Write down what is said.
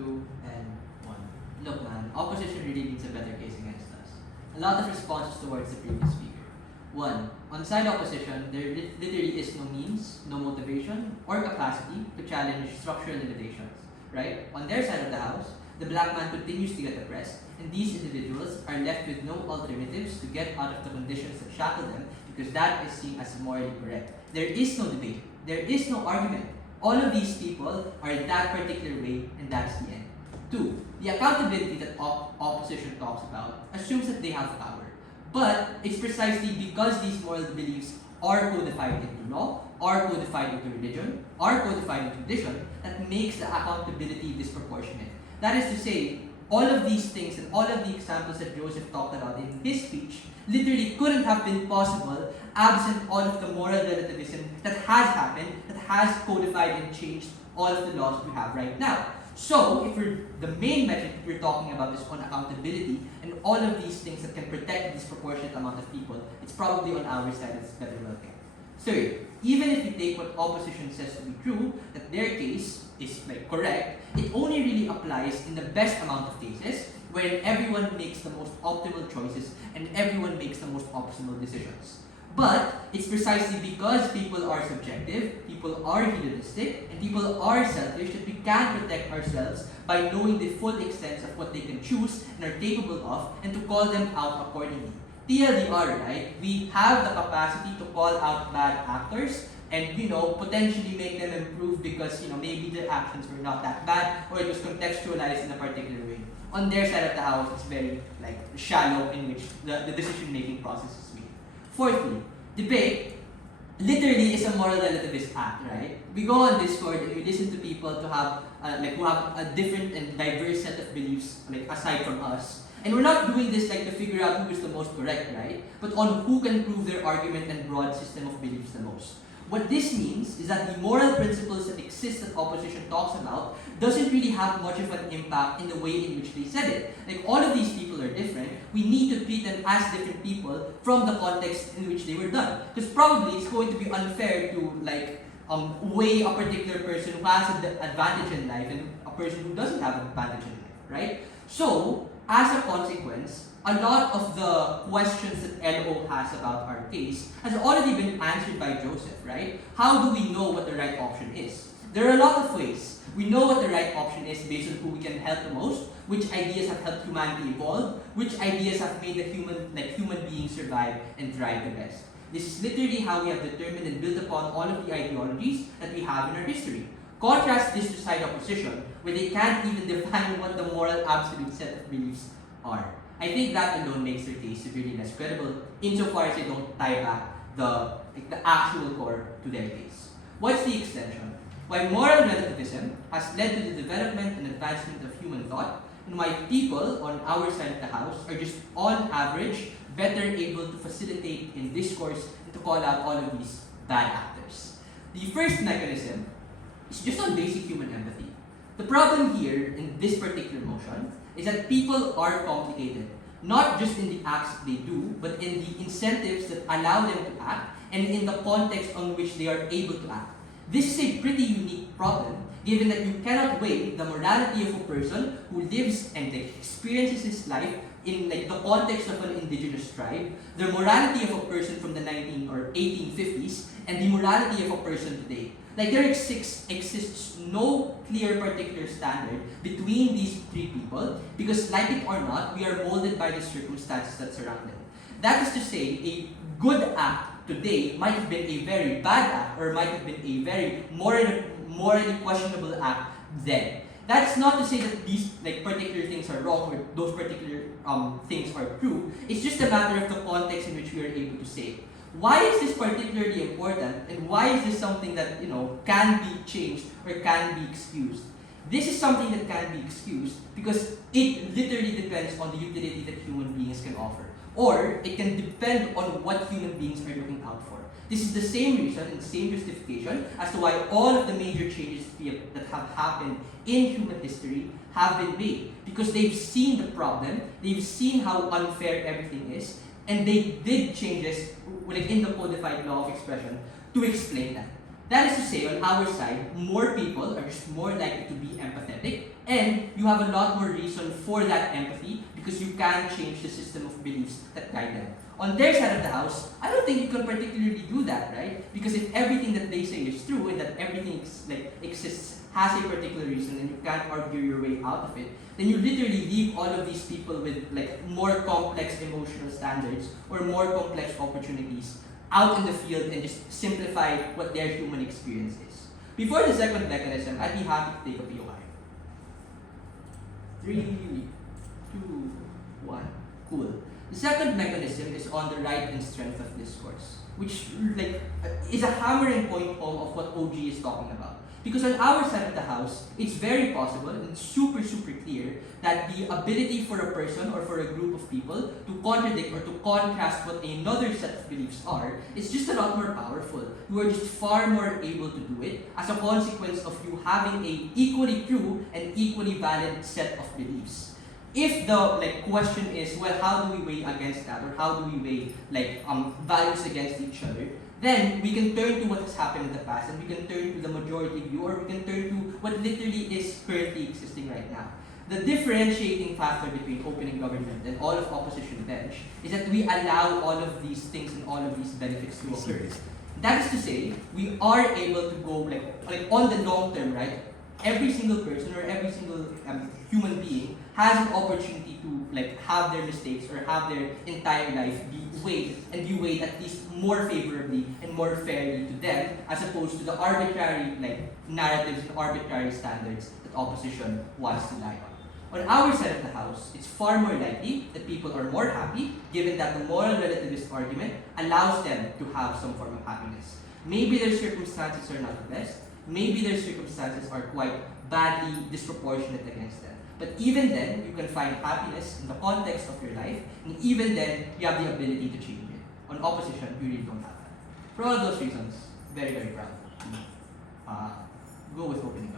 2, and 1. Look, man, opposition really needs a better case against us. A lot of responses towards the previous speaker. 1. On side opposition, there literally is no means, no motivation, or capacity to challenge structural limitations. Right? On their side of the house, the black man continues to get oppressed, and these individuals are left with no alternatives to get out of the conditions that shackle them, because that is seen as morally correct. There is no debate. There is no argument. All of these people are in that particular way, and that's the end. 2. The accountability that opposition talks about assumes that they have power. But it's precisely because these moral beliefs are codified into law, are codified into religion, are codified into tradition, that makes the accountability disproportionate. That is to say, all of these things and all of the examples that Joseph talked about in his speech literally couldn't have been possible absent all of the moral relativism that has happened, that has codified and changed all of the laws we have right now. So, if the main metric that we're talking about is on accountability and all of these things that can protect a disproportionate amount of people, it's probably on our side that's better well kept. Third, even if we take what opposition says to be true, that their case is correct, it only really applies in the best amount of cases where everyone makes the most optimal choices and everyone makes the most optimal decisions. But it's precisely because people are subjective, people are hedonistic, and people are selfish that we can protect ourselves by knowing the full extent of what they can choose and are capable of, and to call them out accordingly. TLDR, right? We have the capacity to call out bad actors and, potentially make them improve because, maybe their actions were not that bad or it was contextualized in a particular way. On their side of the house, it's very, shallow in which the decision-making process is made. Fourthly, debate literally is a moral relativist act, right? We go on Discord and we listen to people to have, who have a different and diverse set of beliefs, aside from us. And we're not doing this to figure out who is the most correct, right? But on who can prove their argument and broad system of beliefs the most. What this means is that the moral principles that exist that opposition talks about doesn't really have much of an impact in the way in which they said it. All of these people are different. We need to treat them as different people from the context in which they were done. Because probably it's going to be unfair to weigh a particular person who has an advantage in life and a person who doesn't have an advantage in life, right? So, as a consequence, a lot of the questions that LO has about our case has already been answered by Joseph, right? How do we know what the right option is? There are a lot of ways. We know what the right option is based on who we can help the most, which ideas have helped humanity evolve, which ideas have made the human beings survive and thrive the best. This is literally how we have determined and built upon all of the ideologies that we have in our history. Contrast this to side opposition, where they can't even define what the moral absolute set of beliefs are. I think that alone makes their case severely less credible, insofar as they don't tie back the actual core to their case. What's the extension? Why moral relativism has led to the development and advancement of human thought, and why people on our side of the house are just on average better able to facilitate in discourse and to call out all of these bad actors. The first mechanism is just on basic human empathy. The problem here in this particular motion is that people are complicated, not just in the acts they do, but in the incentives that allow them to act and in the context on which they are able to act. This is a pretty unique problem, given that you cannot weigh the morality of a person who lives and experiences his life in the context of an indigenous tribe, the morality of a person from the 19 or 1850s, and the morality of a person today. There exists no clear particular standard between these three people because, like it or not, we are molded by the circumstances that surround them. That is to say, a good act today might have been a very bad act or might have been a very morally questionable act then. That's not to say that these particular things are wrong or those particular things are true. It's just a matter of the context in which we are able to say it. Why is this particularly important, and why is this something that can be changed or can be excused? This is something that can be excused because it literally depends on the utility that human beings can offer, or it can depend on what human beings are looking out for. This is the same reason and same justification as to why all of the major changes that have happened in human history have been made, because they've seen the problem, they've seen how unfair everything is, and they did changes in the codified law of expression to explain that. That is to say, on our side, more people are just more likely to be empathetic, And you have a lot more reason for that empathy because you can change the system of beliefs that guide them. On their side of the house, I don't think you can particularly do that, right? Because if everything that they say is true and that everything exists has a particular reason and you can't argue your way out of it, then you literally leave all of these people with more complex emotional standards or more complex opportunities out in the field and just simplify what their human experience is. Before the second mechanism, I'd be happy to take a POI. 3, 2, 1. Cool. The second mechanism is on the right and strength of discourse, which is a hammering point home of what OG is talking about. Because on our side of the house, it's very possible and super clear that the ability for a person or for a group of people to contradict or to contrast what another set of beliefs are is just a lot more powerful. You are just far more able to do it as a consequence of you having a equally true and equally valid set of beliefs. If the question is, well, how do we weigh against that, or how do we weigh values against each other, then we can turn to what has happened in the past and we can turn to the majority view, or we can turn to what literally is currently existing right now. The differentiating factor between opening government and all of opposition bench is that we allow all of these things and all of these benefits to occur. That is to say, we are able to go on the long term, right? Every single person or every single human being has an opportunity to have their mistakes or have their entire life be weighed at least more favorably and more fairly to them, as opposed to the arbitrary narratives and arbitrary standards that opposition wants to lie on. On our side of the house, it's far more likely that people are more happy, given that the moral relativist argument allows them to have some form of happiness. Maybe their circumstances are not the best. Maybe their circumstances are quite badly disproportionate against them. But even then, you can find happiness in the context of your life, and even then, you have the ability to change it. On opposition, you really don't have that. For all of those reasons, very proud to go with opening